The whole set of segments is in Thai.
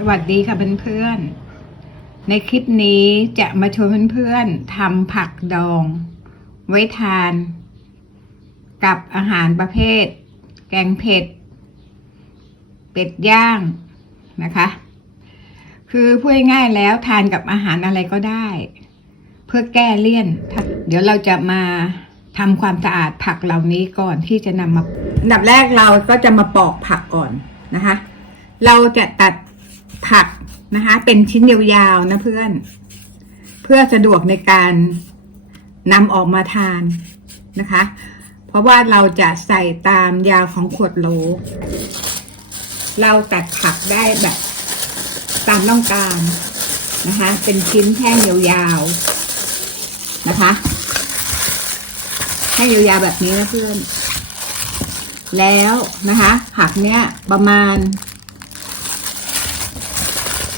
สวัสดีค่ะเพื่อนๆ ในคลิปนี้จะมาชวนเพื่อนๆทำผักดอง ไว้ทาน กับอาหารประเภท แกงเผ็ด เป็ดย่างนะคะ คือพูดง่ายแล้วทานกับอาหารอะไรก็ได้ เพื่อแก้เลี่ยน เดี๋ยวเราจะมาทำความสะอาดผักเหล่านี้ก่อนที่จะนำมาอันดับแรกเราก็จะมาปอกผักก่อนนะคะ เราจะตัด ผักนะคะ เป็นชิ้นยาวๆนะเพื่อน เพื่อสะดวกในการนำออกมาทานนะคะ เพราะว่าเราจะใส่ตามยาวของขวดโหล เราตัดผักได้แบบตามต้องการนะคะ เป็นชิ้นแท่งยาวๆนะคะแท่งยาวๆแบบนี้นะเพื่อน แล้วนะคะ ผักเนี้ยประมาณ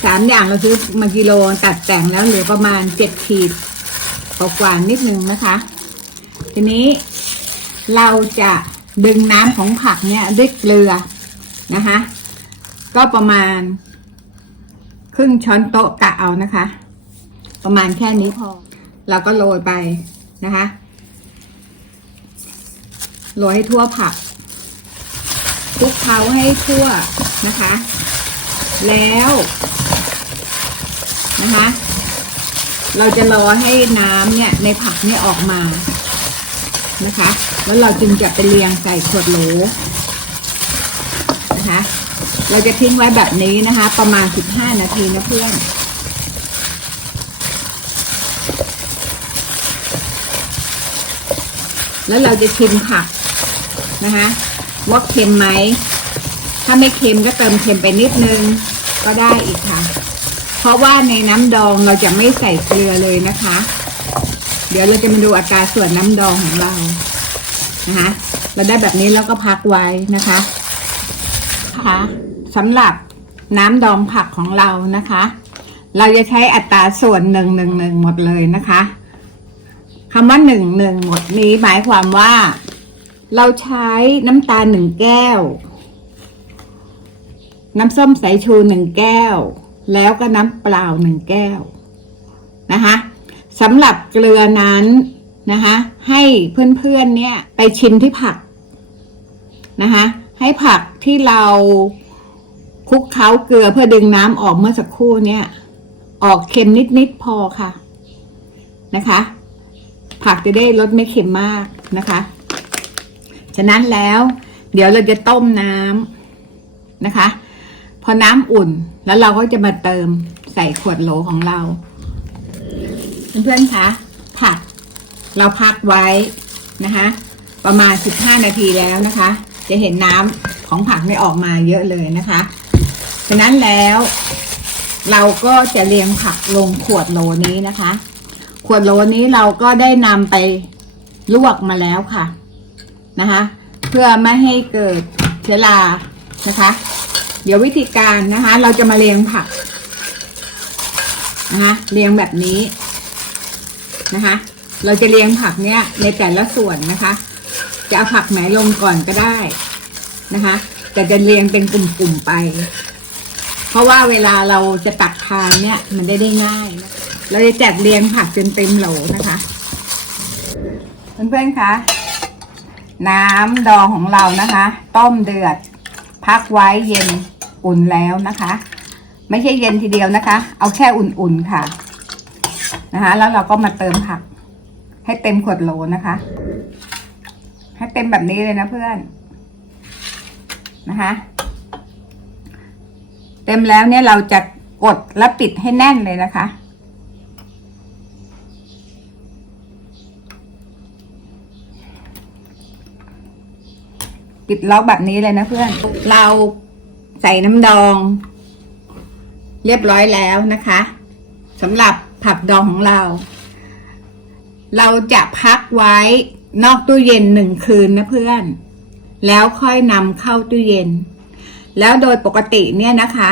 สามอย่างเราซื้อมากิโลตัดแต่งแล้วเหลือประมาณเจ็ดขีดกว่าๆนิดนึงนะคะ ทีนี้เราจะดึงน้ำของผักเนี่ยด้วยเกลือนะคะ ก็ประมาณ ครึ่งช้อนโต๊ะกะเอานะคะ ประมาณแค่นี้พอ เราก็โรยไปนะคะโรยให้ทั่วผักคลุกเคล้าให้ทั่วนะคะ แล้ว นะคะ เราจะรอให้น้ำเนี่ยในผักเนี่ยออกมานะคะ แล้วเราจึงจะไปเรียงใส่ขวดโหลนะคะ เราจะทิ้งไว้แบบนี้นะคะ ประมาณ 15 นาทีนะเพื่อนแล้วเราจะชิมผักนะคะว่าเค็มไหม ถ้าไม่เค็มก็เติมเค็มไปนิดนึง ก็ได้อีกค่ะ เพราะว่าในน้ำดองเราจะไม่ใส่เกลือเลยนะคะ เดี๋ยวเราจะมาดูอัตราส่วนน้ำดองของเรานะคะเราได้แบบนี้แล้วก็พักไว้นะคะนะคะสำหรับน้ำดองผักของเรานะคะ เราจะใช้อัตราส่วนหนึ่งหนึ่งหนึ่งหมดเลยนะคะคำว่าหนึ่งหนึ่งหมดนี้หมายความว่า เราใช้น้ำตาลหนึ่งแก้ว น้ำส้มสายชูหนึ่งแก้ว แล้วก็น้ำเปล่าหนึ่งแก้วนะคะสำหรับเกลือนั้นนะคะให้เพื่อนๆเนี่ยไปชิมที่ผักนะคะให้ผักที่เราคลุกเคล้าเกลือเพื่อดึงน้ำออกเมื่อสักครู่เนี่ย ออกเค็มนิดๆพอค่ะนะคะ ผักจะได้รสไม่เค็มมากนะคะ ฉะนั้นแล้ว เดี๋ยวเราจะต้มน้ำนะคะ อน้ำอุ่นแล้วเราก็จะมาเติมใส่ขวดโหลของเรา เพื่อนๆคะผักเราพักไว้นะคะ ประมาณ 15 นาทีแล้วนะคะ จะเห็นน้ำของผักไม่ออกมาเยอะเลยนะคะฉะนั้นแล้วเราก็จะเรียงผักลงขวดโหลนี้นะคะ ขวดโหลนี้เราก็ได้นำไปลวกมาแล้วค่ะนะคะ เพื่อไม่ให้เกิดเชื้อรานะคะ ดี๋ยววิธีการนะคะ เราจะมาเรียงผักนะคะเรียงแบบนี้นะคะ เราจะเรียงผักเนี้ยในแต่ละส่วนนะคะ จะเอาผักไหนลงก่อนก็ได้นะคะแต่จะเรียงเป็นกลุ่มๆไป เพราะว่าเวลาเราจะตักทานเนี่ย มันได้ได้ง่ายนะเราจะจัดเรียงผักจนเต็มโหลนะคะเพื่อนๆคะน้ำดองของเรานะคะ ต้มเดือด พักไว้เย็น อุ่นแล้วนะคะ ไม่ใช่เย็นทีเดียวนะคะ เอาแค่อุ่นๆค่ะ นะคะ แล้วเราก็มาเติมผัก ให้เต็มขวดโหลนะคะ ให้เต็มแบบนี้เลยนะเพื่อนนะคะ เต็มแล้วเนี่ยเราจะกดและปิดให้แน่นเลยนะคะปิดล็อกแบบนี้เลยนะเพื่อน เรา ใส่น้ำดอง เรียบร้อยแล้วนะคะสำหรับผักดองของเรา เราจะพักไว้นอกตู้เย็นหนึ่งคืนนะเพื่อน แล้วค่อยนำเข้าตู้เย็น แล้วโดยปกติเนี่ยนะคะ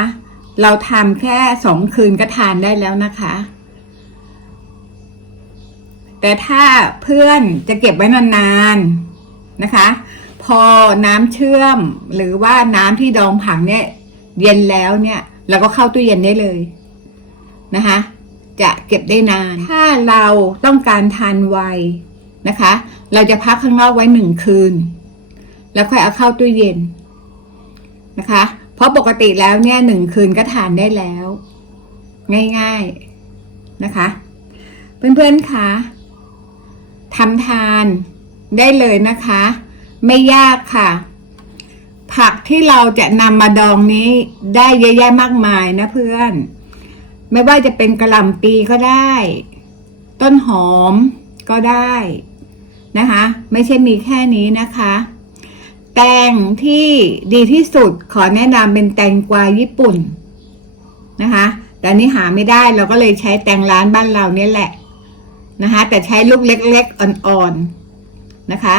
เราทำแค่สองคืนก็ทานได้แล้วนะคะ แต่ถ้าเพื่อนจะเก็บไว้นานๆนะคะ พอน้ำเชื่อมหรือว่าน้ำที่ดองผักเนี่ย เย็นแล้วเนี่ยแล้วก็เข้าตู้เย็นได้เลยนะคะ จะเก็บได้นาน ถ้าเราต้องการทานไวนะคะ เราจะพักข้างนอกไว้หนึ่งคืน แล้วค่อยเอาเข้าตู้เย็นนะคะ เพราะปกติแล้วเนี่ยหนึ่งคืนก็ทานได้แล้ว ง่ายๆนะคะเพื่อนๆคะทำทานได้เลยนะคะ ไม่ยากค่ะ ผักที่เราจะนำมาดองนี้ได้เยอะแยะมากมายนะเพื่อน ไม่ว่าจะเป็นกระหล่ำปีก็ได้ ต้นหอมก็ได้นะคะ ไม่ใช่มีแค่นี้นะคะ แตงที่ดีที่สุดขอแนะนำเป็นแตงกวาญี่ปุ่นนะคะ แต่นนี้หาไม่ได้เราก็เลยใช้แตงร้านบ้านเราเนี่ยแหละนะคะ แต่ใช้ลูกเล็กๆอ่อนๆนะคะ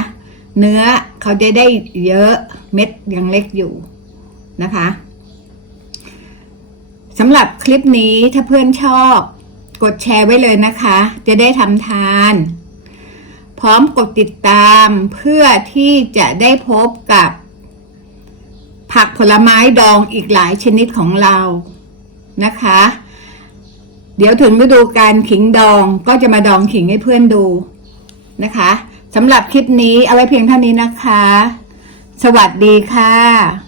เนื้อเขาจะได้เยอะเม็ดยังเล็กอยู่นะคะสำหรับคลิปนี้ถ้าเพื่อนชอบกดแชร์ไว้เลยนะคะ จะได้ทำทาน พร้อมกดติดตามเพื่อที่จะได้พบกับ ผักผลไม้ดองอีกหลายชนิดของเรานะคะ เดี๋ยวถึงฤดูการขิงดองก็จะมาดองขิงให้เพื่อนดูนะคะ สำหรับคลิปนี้เอาไว้เพียงเท่านี้นะคะ สวัสดีค่ะ